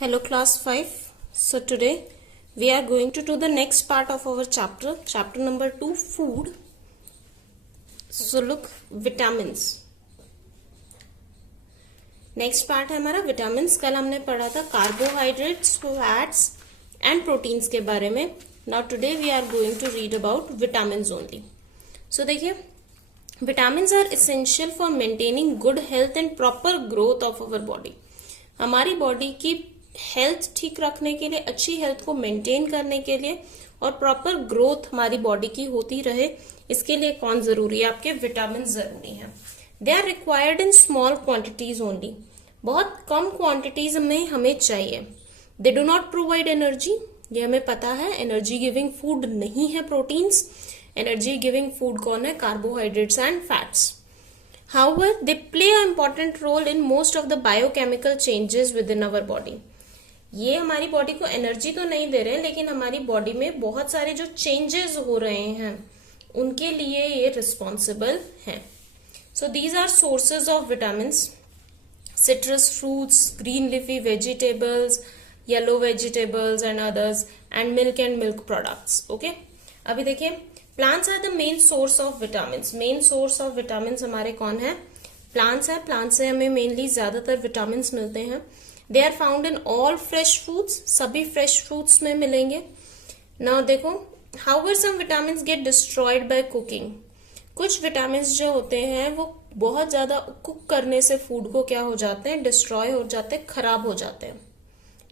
Hello class 5. So today we are going to do the next part of our chapter number 2, food. So look, vitamins. Next part है हमारा vitamins. कल हमने पढ़ा था carbohydrates, fats and proteins के बारे में. Now today we are going to read about vitamins only. So देखिए, vitamins are essential for maintaining good health and proper growth of our body. हमारी बॉडी की हेल्थ ठीक रखने के लिए, अच्छी हेल्थ को मेंटेन करने के लिए और प्रॉपर ग्रोथ हमारी बॉडी की होती रहे, इसके लिए कौन जरूरी है? आपके विटामिन जरूरी है. They are required in small quantities only. बहुत कम क्वांटिटीज में हमें चाहिए. They do not provide energy. ये हमें पता है, एनर्जी गिविंग फूड नहीं है प्रोटीन्स. एनर्जी गिविंग फूड कौन है? Carbohydrates and fats. However, they play an important role in most of the biochemical changes within our body. ये हमारी बॉडी को एनर्जी तो नहीं दे रहे, लेकिन हमारी बॉडी में बहुत सारे जो चेंजेस हो रहे हैं उनके लिए ये रिस्पॉन्सिबल हैं. So these are sources of vitamins: citrus fruits, green leafy vegetables, yellow vegetables and others, and milk products. Okay, अभी देखिए, plants are the main source of vitamins. Main source of vitamins हमारे कौन है? Plants है. Plants से हमें mainly ज्यादातर vitamins मिलते हैं. They are found in all fresh fruits. सभी फ्रेश फ्रूट्स में मिलेंगे. नाउ देखो, however some vitamins get destroyed by cooking. कुछ विटामिन्स जो होते हैं वो बहुत ज्यादा कुक करने से फूड को क्या हो जाते हैं? डिस्ट्रॉय हो जाते हैं, खराब हो जाते हैं.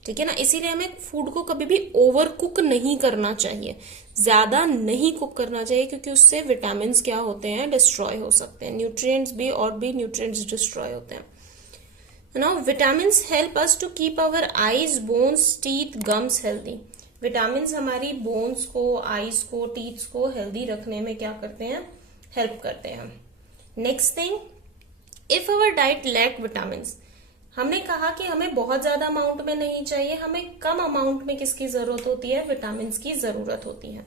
ठीक है ना. इसीलिए हमें फूड को कभी भी ओवर कुक नहीं करना चाहिए, ज्यादा नहीं कुक करना चाहिए, क्योंकि उससे विटामिन्स क्या होते हैं? डिस्ट्रॉय हो सकते हैं. न्यूट्रिएंट्स भी और भी न्यूट्रिएंट्स डिस्ट्रॉय होते हैं. Now vitamins help us to keep our eyes, bones, teeth, gums healthy. Vitamins हमारी बोन्स को, आईज को, टीथ को हेल्दी रखने में क्या करते हैं? हेल्प करते हैं. Next thing, if our diet lack vitamins. हमने कहा कि हमें बहुत ज्यादा अमाउंट में नहीं चाहिए, हमें कम अमाउंट में किसकी जरूरत होती है? विटामिन्स की जरूरत होती है.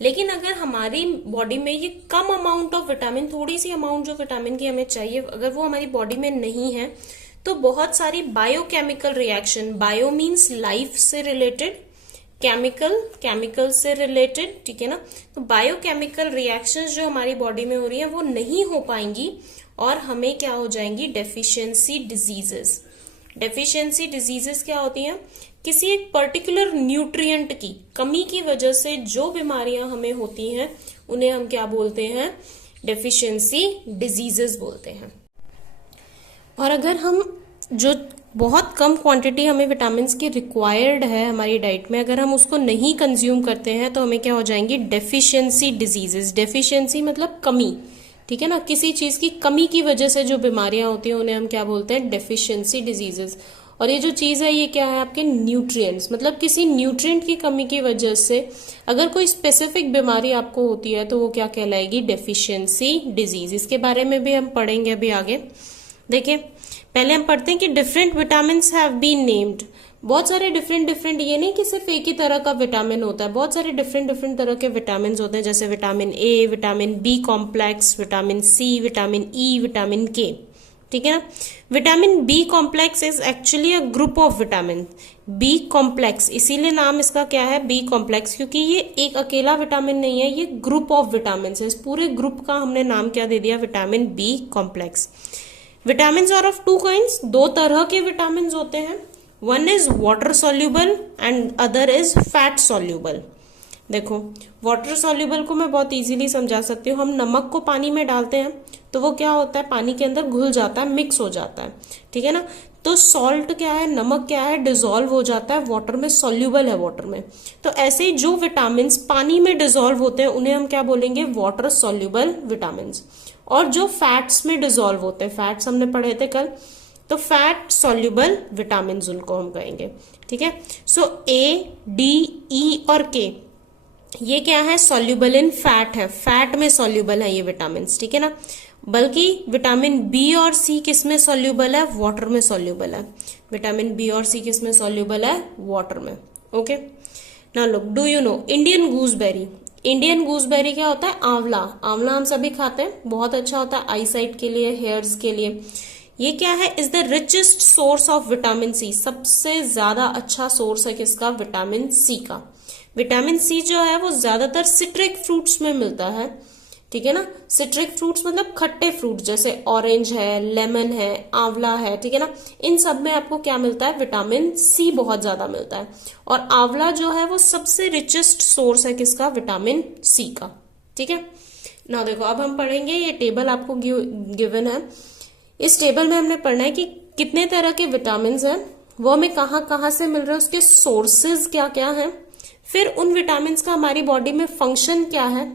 लेकिन अगर हमारी बॉडी में ये कम अमाउंट ऑफ विटामिन, थोड़ी सी अमाउंट जो विटामिन की हमें चाहिए, अगर वो हमारी बॉडी में नहीं है, तो बहुत सारी biochemical reaction, bio means life से रिलेटेड, केमिकल से रिलेटेड, ठीक है ना. तो बायोकेमिकल रिएक्शंस जो हमारी बॉडी में हो रही है वो नहीं हो पाएंगी और हमें क्या हो जाएंगी? Deficiency diseases. डेफिशिएंसी डिजीजेस क्या होती हैं? किसी एक पर्टिकुलर न्यूट्रिएंट की कमी की वजह से जो बीमारियां हमें होती हैं उन्हें हम क्या बोलते हैं? डेफिशिएंसी डिजीजेस बोलते हैं. और अगर हम जो बहुत कम क्वांटिटी हमें विटामिन्स की रिक्वायर्ड है हमारी डाइट में, अगर हम उसको नहीं कंज्यूम करते हैं तो हमें क्या हो जाएंगी? Deficiency diseases. डेफिशिएंसी मतलब कमी, ठीक है ना. किसी चीज की कमी की वजह से जो बीमारियां होती हैं उन्हें हम क्या बोलते हैं? Deficiency diseases. और ये जो चीज है ये क्या है? आपके न्यूट्रिएंट्स. मतलब किसी न्यूट्रिएंट की कमी की वजह से अगर कोई स्पेसिफिक बीमारी आपको होती है तो वो क्या कहलाएगी? Deficiency disease. इसके बारे में भी हम पढ़ेंगे अभी आगे. देखिए, पहले हम पढ़ते हैं कि different vitamins have been named. बहुत सारे डिफरेंट, ये नहीं कि सिर्फ एक ही तरह का विटामिन होता है, बहुत सारे डिफरेंट तरह के विटामिन होते हैं, जैसे vitamin A, vitamin B complex, vitamin C, vitamin E, vitamin K. ठीक है ना. Vitamin B complex is actually a group of vitamin. B complex, इसीलिए नाम इसका क्या है? बी कॉम्प्लेक्स, क्योंकि ये एक अकेला विटामिन नहीं है, ये ग्रुप ऑफ विटामिन है. इस पूरे ग्रुप का हमने नाम क्या दे दिया? Vitamin B complex. Vitamin are of two kinds. दो तरह के विटामिन होते हैं. One is water soluble and other is fat soluble. देखो, वाटर सॉल्यूबल को मैं बहुत इजीली समझा सकती हूँ. हम नमक को पानी में डालते हैं तो वो क्या होता है? पानी के अंदर घुल जाता है, मिक्स हो जाता है, ठीक है ना. तो सॉल्ट क्या है? नमक क्या है? डिसॉल्व हो जाता है वाटर में, सॉल्यूबल है वाटर में. तो ऐसे ही जो विटामिन पानी में डिसॉल्व होते हैं उन्हें हम क्या बोलेंगे? Water soluble vitamin. और जो फैट्स में डिसॉल्व होते हैं, फैट्स हमने पढ़े थे कल, तो फैट सॉल्यूबल विटामिन उनको हम कहेंगे. ठीक है. सो ए, डी, ई और के ये क्या है? सॉल्यूबल इन फैट है, फैट में सॉल्यूबल है ये विटामिन. ठीक है ना. बल्कि विटामिन बी और सी किस में सॉल्यूबल है? वाटर में सॉल्यूबल है. विटामिन बी और सी किस में सॉल्यूबल है? वाटर में. Okay. Now look, do you know Indian gooseberry? Indian gooseberry क्या होता है? आंवला. आंवला हम सभी खाते हैं, बहुत अच्छा होता है आई साइट के लिए, हेयर्स के लिए. ये क्या है, is the richest source of vitamin C, सबसे ज्यादा अच्छा सोर्स है किसका, विटामिन सी का। विटामिन सी जो है वो ज्यादातर सिट्रिक फ्रूट्स में मिलता है, ठीक है ना। सिट्रिक फ्रूट्स मतलब खट्टे फ्रूट, जैसे ऑरेंज है, लेमन है, आंवला है, ठीक है ना। इन सब में आपको क्या मिलता है, विटामिन सी बहुत ज्यादा मिलता है। और आंवला जो है वो सबसे रिचेस्ट सोर्स है किसका, विटामिन सी का, ठीक है ना। देखो अब हम पढ़ेंगे, ये टेबल आपको गिवन है। इस टेबल में हमने पढ़ना है कि कितने तरह के विटामिन हैं, वो हमें कहाँ कहाँ से मिल रहे हैं, उसके सोर्सेज क्या क्या हैं, फिर उन विटामिन का हमारी बॉडी में फंक्शन क्या है,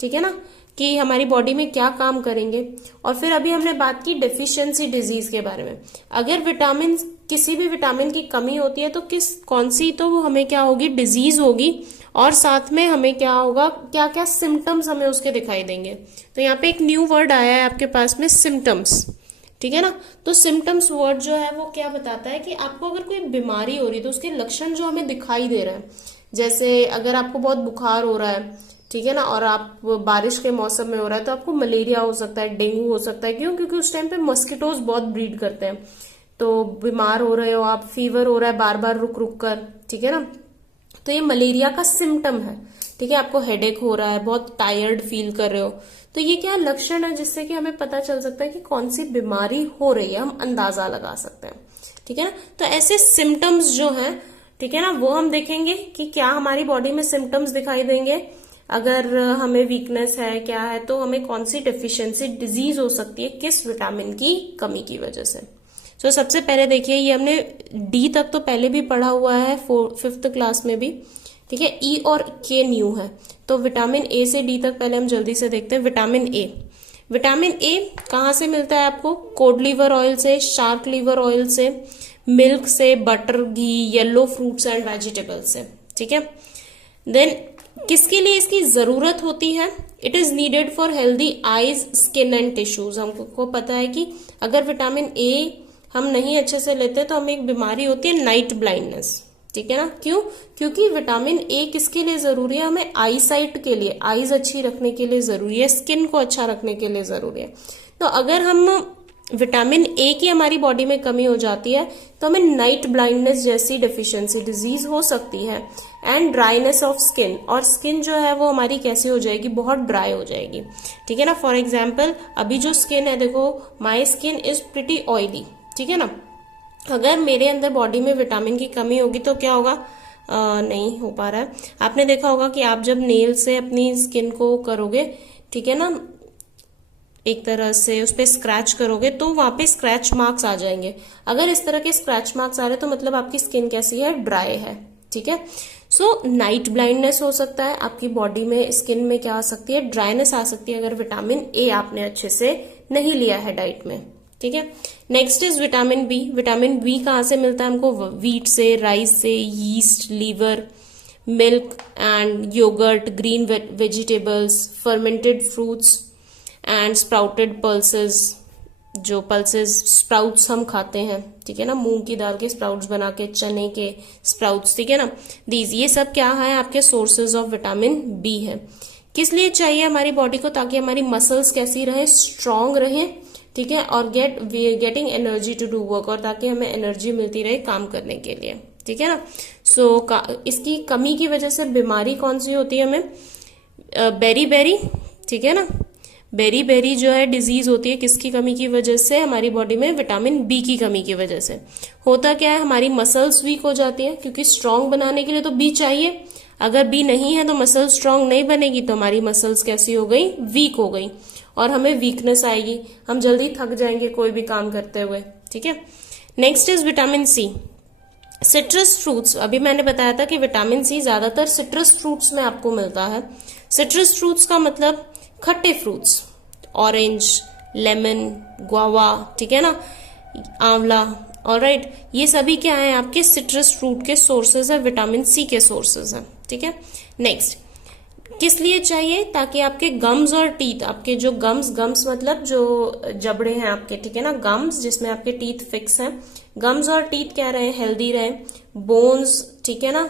ठीक है ना, कि हमारी बॉडी में क्या काम करेंगे। और फिर अभी हमने बात की डेफिशिएंसी डिजीज के बारे में। अगर विटामिन, किसी भी विटामिन की कमी होती है तो कौन सी, तो वो हमें क्या होगी, डिजीज होगी। और साथ में हमें क्या होगा, क्या क्या सिम्टम्स हमें उसके दिखाई देंगे। तो यहाँ पे एक न्यू वर्ड आया है आपके पास में, सिम्टम्स, ठीक है ना। तो सिम्टम्स वर्ड जो है वो क्या बताता है कि आपको अगर कोई बीमारी हो रही है तो उसके लक्षण जो हमें दिखाई दे रहे हैं। जैसे अगर आपको बहुत बुखार हो रहा है, ठीक है ना, और आप बारिश के मौसम में हो रहा है, तो आपको मलेरिया हो सकता है, डेंगू हो सकता है। क्यों, क्योंकि उस टाइम पे मॉस्किटोज बहुत ब्रीड करते हैं। तो बीमार हो रहे हो आप, फीवर हो रहा है बार बार रुक रुक कर, ठीक है ना, तो ये मलेरिया का सिम्टम है, ठीक है। आपको हेडेक हो रहा है, बहुत टायर्ड फील कर रहे हो, तो ये क्या लक्षण है जिससे कि हमें पता चल सकता है कि कौन सी बीमारी हो रही है, हम अंदाजा लगा सकते हैं, ठीक है ना। तो ऐसे सिम्टम्स जो हैं, ठीक है ना, वो हम देखेंगे कि क्या हमारी बॉडी में सिम्टम्स दिखाई देंगे। अगर हमें वीकनेस है, क्या है, तो हमें कौन सी डेफिशिएंसी डिजीज हो सकती है, किस विटामिन की कमी की वजह से। तो सबसे पहले देखिए, ये हमने डी तक तो पहले भी पढ़ा हुआ है, 5th क्लास में भी, ठीक है। ई और के न्यू है, तो विटामिन ए से डी तक पहले हम जल्दी से देखते हैं। विटामिन ए, विटामिन ए कहाँ से मिलता है आपको, कोड लीवर ऑयल से, शार्क लीवर ऑयल से, मिल्क से, butter, ghee, yellow fruits and vegetables से, ठीक है। देन किसके लिए इसकी जरूरत होती है, it is needed for healthy eyes, skin and tissues. हमको पता है कि अगर विटामिन ए हम नहीं अच्छे से लेते तो हमें एक बीमारी होती है, नाइट ब्लाइंडनेस, ठीक है ना। क्यों, क्योंकि विटामिन ए किसके लिए जरूरी है, हमें आई साइट के लिए, आईज अच्छी रखने के लिए जरूरी है, स्किन को अच्छा रखने के लिए जरूरी है। तो अगर हम विटामिन ए की हमारी बॉडी में कमी हो जाती है तो हमें नाइट ब्लाइंडनेस जैसी डेफिशिएंसी डिजीज हो सकती है, एंड ड्राइनेस ऑफ स्किन, और स्किन जो है वो हमारी कैसी हो जाएगी, बहुत ड्राई हो जाएगी, ठीक है ना। फॉर एग्जाम्पल अभी जो स्किन है, देखो my skin is pretty oily, ठीक है ना। अगर मेरे अंदर बॉडी में विटामिन की कमी होगी तो क्या होगा, नहीं हो पा रहा है। आपने देखा होगा कि आप जब नेल से अपनी स्किन को करोगे, ठीक है ना, एक तरह से उस पर स्क्रैच करोगे तो वहां पे स्क्रैच मार्क्स आ जाएंगे। अगर इस तरह के स्क्रैच मार्क्स आ रहे हैं तो मतलब आपकी स्किन कैसी है, ड्राई है, ठीक है। सो नाइट ब्लाइंडनेस हो सकता है आपकी बॉडी में, स्किन में क्या आ सकती है, ड्राइनेस आ सकती है, अगर विटामिन ए आपने अच्छे से नहीं लिया है डाइट में, ठीक है। Next is vitamin B. Vitamin B कहाँ से मिलता है हमको, व्हीट से, राइस से, yeast, liver, milk and yoghurt, green vegetables, fermented fruits and sprouted pulses, जो पल्सेस स्प्राउट्स हम खाते हैं, ठीक है ना, मूंग की दाल के स्प्राउट्स बना के, चने के स्प्राउट्स, ठीक है ना, दीज, ये सब क्या है, आपके सोर्सेज ऑफ विटामिन बी है। किस लिए चाहिए हमारी बॉडी को, ताकि हमारी मसल्स कैसी रहे, स्ट्रांग रहे, ठीक है, और getting energy to do work, और ताकि हमें एनर्जी मिलती रहे काम करने के लिए, ठीक है ना। इसकी कमी की वजह से बीमारी कौन सी होती है हमें, बेरी, ठीक है ना, बेरी जो है डिजीज होती है किसकी कमी की वजह से, हमारी बॉडी में विटामिन बी की कमी की वजह से। होता क्या है, हमारी मसल्स वीक हो जाती है, क्योंकि स्ट्रांग बनाने के लिए तो बी चाहिए। अगर बी नहीं है तो मसल स्ट्रांग नहीं बनेगी, तो हमारी मसल्स कैसी हो गई, वीक हो गई, और हमें वीकनेस आएगी, हम जल्दी थक जाएंगे कोई भी काम करते हुए, ठीक है। Next is vitamin C. Citrus fruits, अभी मैंने बताया था कि विटामिन सी ज्यादातर सिट्रस फ्रूट्स में आपको मिलता है। सिट्रस फ्रूट्स का मतलब खट्टे फ्रूट्स, ऑरेंज, लेमन, गुआवा, ठीक है ना, आंवला, ऑलराइट, ये सभी क्या है, आपके सिट्रस फ्रूट के सोर्सेज है, विटामिन सी के सोर्सेज है, ठीक है। नेक्स्ट, किस लिए चाहिए, ताकि आपके गम्स और टीथ, आपके जो गम्स मतलब जो जबड़े हैं आपके, ठीक है ना, गम्स जिसमें आपके टीथ फिक्स हैं, गम्स और टीथ क्या रहे, हेल्दी रहे। बोन्स, ठीक है ना,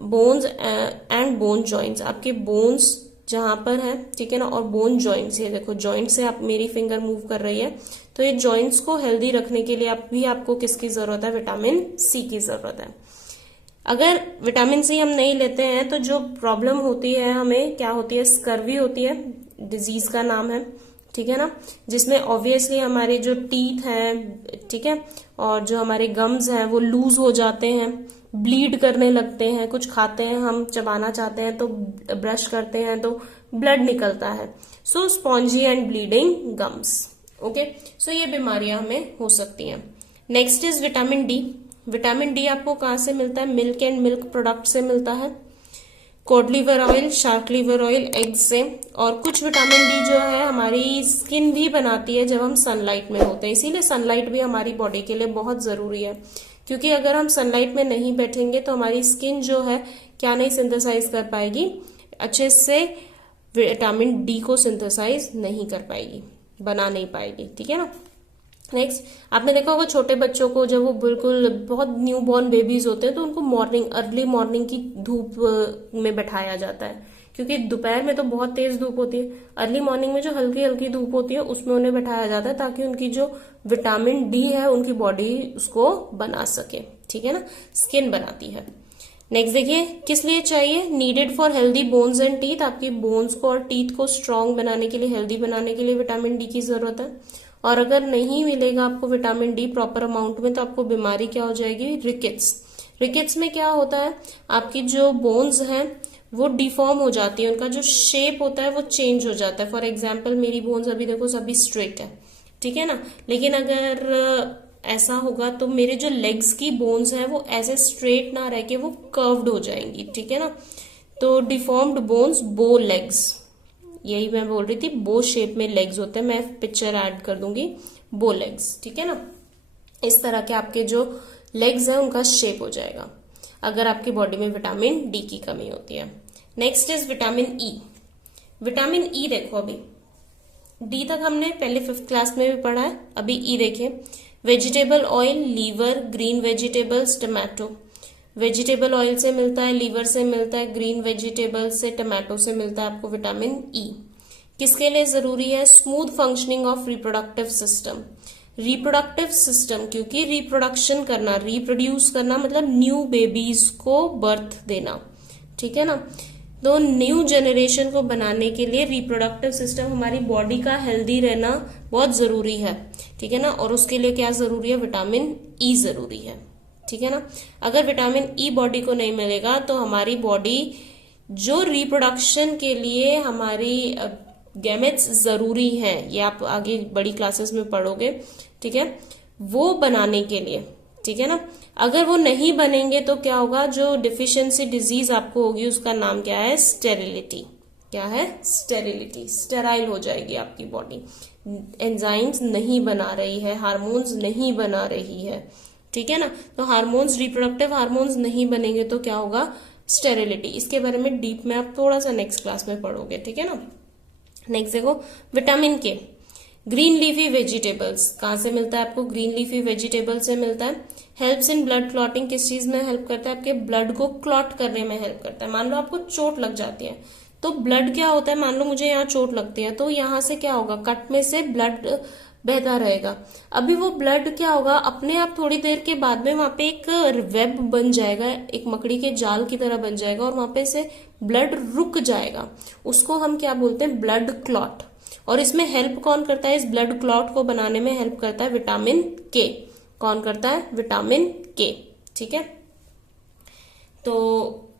बोन्स एंड बोन जॉइंट्स, आपके बोन्स, जहां पर है, ठीक है ना, और बोन जॉइंट्स, ये देखो जॉइंट से आप मेरी फिंगर मूव कर रही है, तो ये जॉइंट्स को हेल्दी रखने के लिए आपको किसकी जरूरत है, विटामिन सी की जरूरत है। अगर विटामिन सी हम नहीं लेते हैं तो जो प्रॉब्लम होती है हमें क्या होती है, स्कर्वी होती है, डिजीज का नाम है, ठीक है ना, जिसमें ऑब्वियसली हमारे जो टीथ हैं, ठीक है, और जो हमारे गम्स हैं वो लूज हो जाते हैं, ब्लीड करने लगते हैं, कुछ खाते हैं हम, चबाना चाहते हैं तो ब्रश करते हैं तो ब्लड निकलता है, so spongy and bleeding gums. Okay, so ये बीमारियां हमें हो सकती हैं। Next is vitamin D. Vitamin D आपको कहां से मिलता है, मिल्क एंड मिल्क प्रोडक्ट से मिलता है, cod liver oil, shark liver oil, egg से, और कुछ विटामिन डी जो है हमारी स्किन भी बनाती है जब हम सनलाइट में होते हैं, इसीलिए सनलाइट भी हमारी बॉडी के लिए बहुत जरूरी है, क्योंकि अगर हम सनलाइट में नहीं बैठेंगे तो हमारी स्किन जो है क्या नहीं सिंथेसाइज कर पाएगी, अच्छे से विटामिन डी को सिंथेसाइज नहीं कर पाएगी, बना नहीं पाएगी, ठीक है ना। नेक्स्ट, आपने देखा होगा छोटे बच्चों को जब वो बिल्कुल बहुत न्यू बॉर्न बेबीज होते हैं तो उनको अर्ली मॉर्निंग की धूप में बैठाया जाता है, क्योंकि दोपहर में तो बहुत तेज धूप होती है, अर्ली मॉर्निंग में जो हल्की हल्की धूप होती है उसमें उन्हें बैठाया जाता है ताकि उनकी जो विटामिन डी है उनकी बॉडी उसको बना सके, ठीक है ना, स्किन बनाती है। नेक्स्ट देखिए, किस लिए चाहिए, needed for healthy bones and teeth, आपकी बोन्स को और टीथ को स्ट्रांग बनाने के लिए, हेल्दी बनाने के लिए विटामिन डी की जरूरत है, और अगर नहीं मिलेगा आपको विटामिन डी प्रॉपर अमाउंट में तो आपको बीमारी क्या हो जाएगी, रिकेट्स। रिकेट्स में क्या होता है, आपकी जो बोन्स हैं वो डिफॉर्म हो जाती है, उनका जो शेप होता है वो चेंज हो जाता है। फॉर एग्जाम्पल मेरी बोन्स अभी देखो सभी स्ट्रेट है, ठीक है ना, लेकिन अगर ऐसा होगा तो मेरे जो लेग्स की बोन्स हैं वो ऐसे स्ट्रेट ना रह के वो कर्व्ड हो जाएंगी, ठीक है ना, तो डिफॉर्म्ड बोन्स, बो लेग्स, यही मैं बोल रही थी, बो शेप में लेग्स होते हैं, मैं पिक्चर ऐड कर दूंगी, बो लेग्स, ठीक है ना, इस तरह के आपके जो लेग्स हैं उनका शेप हो जाएगा अगर आपकी बॉडी में विटामिन डी की कमी होती है। Next is vitamin E. Vitamin E देखो, अभी डी तक हमने पहले 5th क्लास में भी पढ़ा है, अभी ई देखिए, vegetable oil, liver, green vegetables, tomato. Vegetable oil से मिलता है, लीवर से मिलता है, ग्रीन वेजिटेबल से, टमाटो से मिलता है आपको विटामिन ई। किसके लिए जरूरी है, smooth functioning of reproductive system. Reproductive system, क्योंकि रिप्रोडक्शन करना, रिप्रोड्यूस करना मतलब न्यू बेबीज को बर्थ देना, ठीक है ना, तो न्यू जनरेशन को बनाने के लिए रिप्रोडक्टिव सिस्टम, हमारी बॉडी का हेल्दी रहना बहुत जरूरी है, ठीक है ना, और उसके लिए क्या जरूरी है, विटामिन ई जरूरी है, ठीक है ना। अगर विटामिन ई बॉडी को नहीं मिलेगा तो हमारी बॉडी जो रिप्रोडक्शन के लिए हमारी गैमेट्स जरूरी हैं, ये आप आगे बड़ी क्लासेस में पढ़ोगे, ठीक है, वो बनाने के लिए, ठीक है ना, अगर वो नहीं बनेंगे तो क्या होगा, जो डिफिशियंसी डिजीज आपको होगी उसका नाम क्या है, स्टेरिलिटी। क्या है, स्टेरिलिटी, स्टेराइल हो जाएगी आपकी बॉडी, एंजाइम्स नहीं बना रही है, हार्मोन्स नहीं बना रही है, ठीक है ना, तो हार्मोन्स, रिप्रोडक्टिव हार्मोन्स नहीं बनेंगे तो क्या होगा, स्टेरिलिटी। इसके बारे में डीप में आप थोड़ा सा नेक्स्ट क्लास में पढ़ोगे, ठीक है ना। नेक्स्ट देखो, विटामिन के, ग्रीन लीफी वेजिटेबल्स, कहां से मिलता है आपको, ग्रीन लीफी वेजिटेबल से मिलता है। हेल्प्स इन ब्लड क्लॉटिंग, किस चीज में हेल्प करता है, आपके ब्लड को क्लॉट करने में हेल्प करता है। मान लो आपको चोट लग जाती है तो ब्लड क्या होता है, मान लो मुझे यहाँ चोट लगती है तो यहाँ से क्या होगा, कट में से ब्लड बहता रहेगा, अभी वो ब्लड क्या होगा, अपने आप थोड़ी देर के बाद में वहां पे एक वेब बन जाएगा, एक मकड़ी के जाल की तरह बन जाएगा और वहां पे से ब्लड रुक जाएगा, उसको हम क्या बोलते हैं, ब्लड क्लॉट। और इसमें हेल्प कौन करता है, इस ब्लड क्लॉट को बनाने में हेल्प करता है विटामिन के। कौन करता है, विटामिन के, ठीक है। तो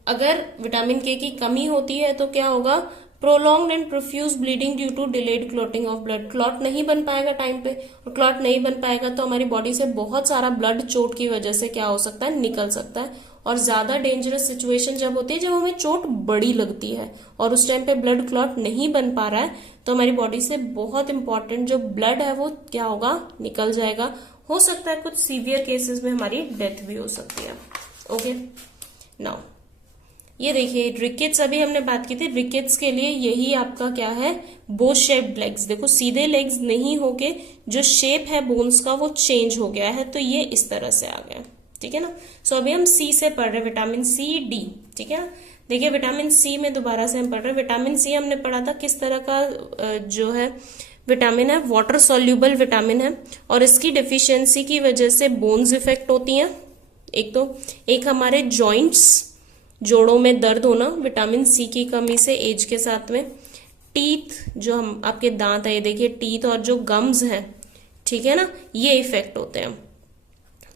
अगर विटामिन के की कमी होती है तो क्या होगा, prolonged and profuse bleeding due to delayed clotting of blood, clot नहीं बन पाएगा टाइम पे, और क्लॉट नहीं बन पाएगा तो हमारी बॉडी से बहुत सारा ब्लड चोट की वजह से क्या हो सकता है, निकल सकता है। और ज्यादा डेंजरस सिचुएशन जब होती है, जब हमें चोट बड़ी लगती है और उस टाइम पे ब्लड क्लॉट नहीं बन पा रहा है तो हमारी बॉडी से बहुत इंपॉर्टेंट जो ब्लड है वो क्या होगा, निकल जाएगा। हो सकता है कुछ सीवियर केसेस में हमारी डेथ भी हो सकती है। ओके, नाउ ये देखिए रिकेट्स, अभी हमने बात की थी, रिकेट्स के लिए यही आपका क्या है, बो शेप्ड लेग्स। देखो सीधे लेग्स नहीं होके जो शेप है बोन्स का वो चेंज हो गया है, तो ये इस तरह से आ गया, ठीक है ना। सो अभी हम सी से पढ़ रहे, विटामिन सी डी, ठीक है। देखिए विटामिन सी में दोबारा से हम पढ़ रहे हैं। विटामिन सी हमने पढ़ा था किस तरह का जो है विटामिन है, वाटर सॉल्यूबल विटामिन है, और इसकी डिफिशियंसी की वजह से बोन्स इफेक्ट होती हैं। एक हमारे जॉइंट्स, जोड़ों में दर्द होना विटामिन सी की कमी से एज के साथ में। टीथ, जो हम आपके दांत है, ये देखिए टीथ और जो गम्स हैं, ठीक है ना, ये इफेक्ट होते हैं।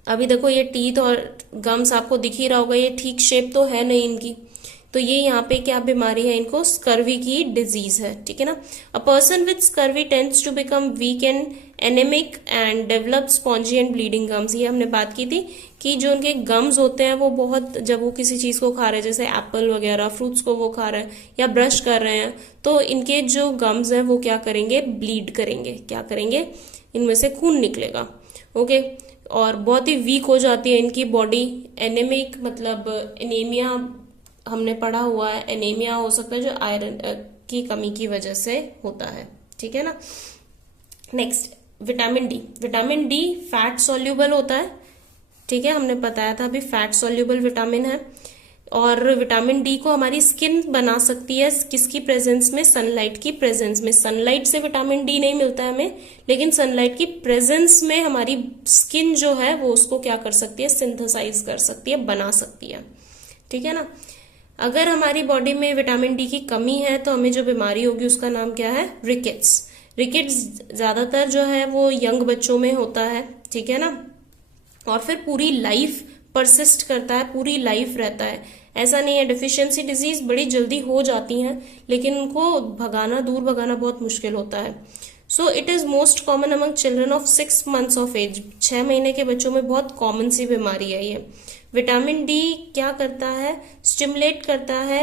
अभी देखो ये टीथ और गम्स आपको दिख ही रहा होगा, ये ठीक शेप तो है नहीं इनकी, तो ये यहाँ पे क्या बीमारी है, इनको स्कर्वी की डिजीज है, ठीक है ना। A person with scurvy tends to become weak and anaemic and develop spongy and bleeding gums. ये हमने बात की थी कि जो उनके गम्स होते हैं वो बहुत, जब वो किसी चीज को खा रहे हैं, जैसे एप्पल वगैरह फ्रूट्स को वो खा रहे हैं या ब्रश कर रहे हैं, तो इनके जो गम्स हैं वो क्या करेंगे, ब्लीड करेंगे, क्या करेंगे, इनमें से खून निकलेगा, ओके। और बहुत ही वीक हो जाती है इनकी बॉडी। एनेमिक मतलब एनीमिया हमने पढ़ा हुआ है, एनीमिया हो सकता है जो आयरन की कमी की वजह से होता है, ठीक है ना। Next vitamin D. Vitamin D fat soluble होता है, ठीक है, हमने बताया था अभी, फैट सॉल्यूबल विटामिन है। और विटामिन डी को हमारी स्किन बना सकती है, किसकी प्रेजेंस में, सनलाइट की प्रेजेंस में। सनलाइट से विटामिन डी नहीं मिलता है हमें, लेकिन सनलाइट की प्रेजेंस में हमारी स्किन जो है वो उसको क्या कर सकती है, सिंथेसाइज कर सकती है, बना सकती है, ठीक है ना। अगर हमारी बॉडी में विटामिन डी की कमी है तो हमें जो बीमारी होगी उसका नाम क्या है, रिकेट्स। रिकेट्स ज्यादातर जो है वो यंग बच्चों में होता है, ठीक है ना, और फिर पूरी लाइफ परसिस्ट करता है, पूरी लाइफ रहता है। ऐसा नहीं है, डिफिशियंसी डिजीज बड़ी जल्दी हो जाती हैं, लेकिन उनको दूर भगाना बहुत मुश्किल होता है। So it is most common among children of 6 months of age. 6 महीने के बच्चों में बहुत कॉमन सी बीमारी है ये। विटामिन डी क्या करता है, स्टिमुलेट करता है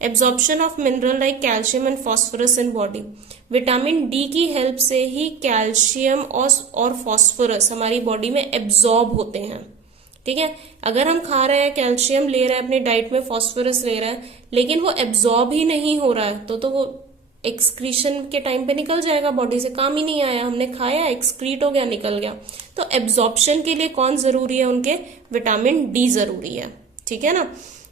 absorption of mineral like calcium and phosphorus in body. Vitamin D की हेल्प से ही कैल्शियम और फॉस्फोरस हमारी बॉडी में एब्जॉर्ब होते हैं, ठीक है। अगर हम खा रहे हैं, कैल्शियम ले रहे हैं अपनी डाइट में, फॉस्फोरस ले रहे हैं, लेकिन वो एब्जॉर्ब ही नहीं हो रहा है, तो वो एक्सक्रीशन के टाइम पे निकल जाएगा बॉडी से, काम ही नहीं आया, हमने खाया, एक्सक्रीट हो गया, निकल गया। तो एब्जॉर्प्शन के लिए कौन जरूरी है, उनके विटामिन डी जरूरी है, ठीक है ना।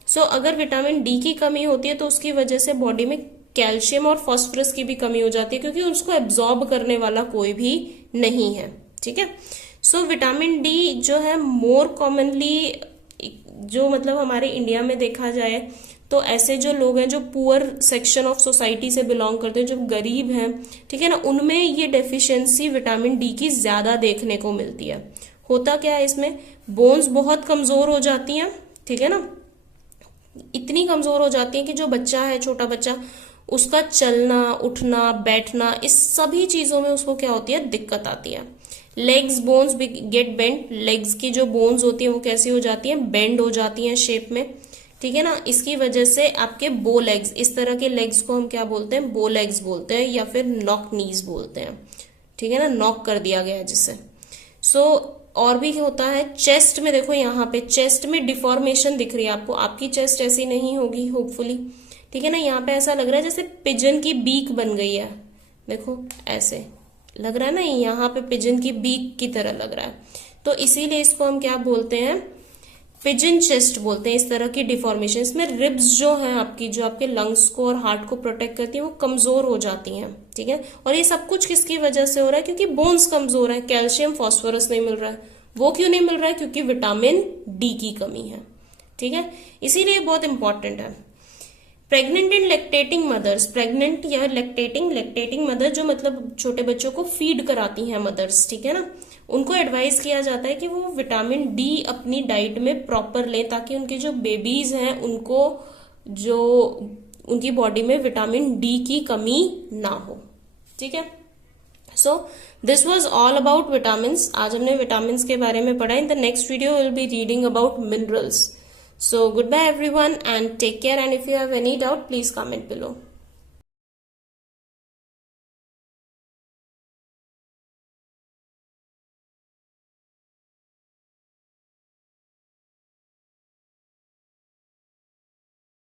सो अगर विटामिन डी की कमी होती है तो उसकी वजह से बॉडी में कैल्शियम और फॉस्फोरस की भी कमी हो जाती है, क्योंकि उसको एब्जॉर्ब करने वाला कोई भी नहीं है, ठीक है। सो विटामिन डी जो है मोर कॉमनली, जो मतलब हमारे इंडिया में देखा जाए तो ऐसे जो लोग हैं जो पुअर सेक्शन ऑफ सोसाइटी से बिलोंग करते हैं, जो गरीब हैं, ठीक है ना, उनमें ये डेफिशिएंसी विटामिन डी की ज्यादा देखने को मिलती है। होता क्या है इसमें, बोन्स बहुत कमजोर हो जाती हैं, ठीक है ना, इतनी कमजोर हो जाती है कि जो बच्चा है, छोटा बच्चा, उसका चलना, उठना, बैठना, इस सभी चीजों में उसको क्या होती है, दिक्कत आती है। Legs bones get bend. Legs की जो बोन्स होती है वो कैसी हो जाती है, बेंड हो जाती है शेप में, ठीक है ना। इसकी वजह से आपके बो लेग्स, इस तरह के लेग्स को हम क्या बोलते हैं, बो लेग्स बोलते हैं, या फिर नॉक नीज बोलते हैं, ठीक है ना, नॉक कर दिया गया है जिससे। सो और भी होता है चेस्ट में, देखो यहाँ पे चेस्ट में डिफॉर्मेशन दिख रही है आपको, आपकी चेस्ट ऐसी नहीं होगी होपफुली, ठीक है ना। यहाँ पे ऐसा लग रहा है जैसे पिजन की बीक बन गई है, देखो ऐसे लग रहा है ना, यहाँ पे पिजन की बीक की तरह लग रहा है, तो इसीलिए इसको हम क्या बोलते हैं, पिजन चेस्ट बोलते हैं। इस तरह की डिफॉर्मेशन, इसमें रिब्स जो हैं आपकी, जो आपके लंग्स को और हार्ट को प्रोटेक्ट करती है, वो कमजोर हो जाती हैं, ठीक है। और ये सब कुछ किसकी वजह से हो रहा है, क्योंकि बोन्स कमजोर है, कैल्शियम फॉस्फोरस नहीं मिल रहा है। वो क्यों नहीं मिल रहा है, क्योंकि विटामिन डी की कमी है, ठीक है, इसीलिए बहुत इंपॉर्टेंट है। Pregnant and lactating mothers, pregnant या लैक्टेटिंग मदर जो मतलब छोटे बच्चों को फीड कराती हैं मदर्स, ठीक है ना, उनको एडवाइस किया जाता है कि वो विटामिन डी अपनी डाइट में प्रॉपर लें, ताकि उनके जो बेबीज हैं उनको जो उनकी बॉडी में विटामिन डी की कमी ना हो, ठीक है। So this was all about vitamins. आज हमने विटामिन के बारे में पढ़ा। In the next video will be reading about minerals. So goodbye everyone and take care, and if you have any doubt please comment below.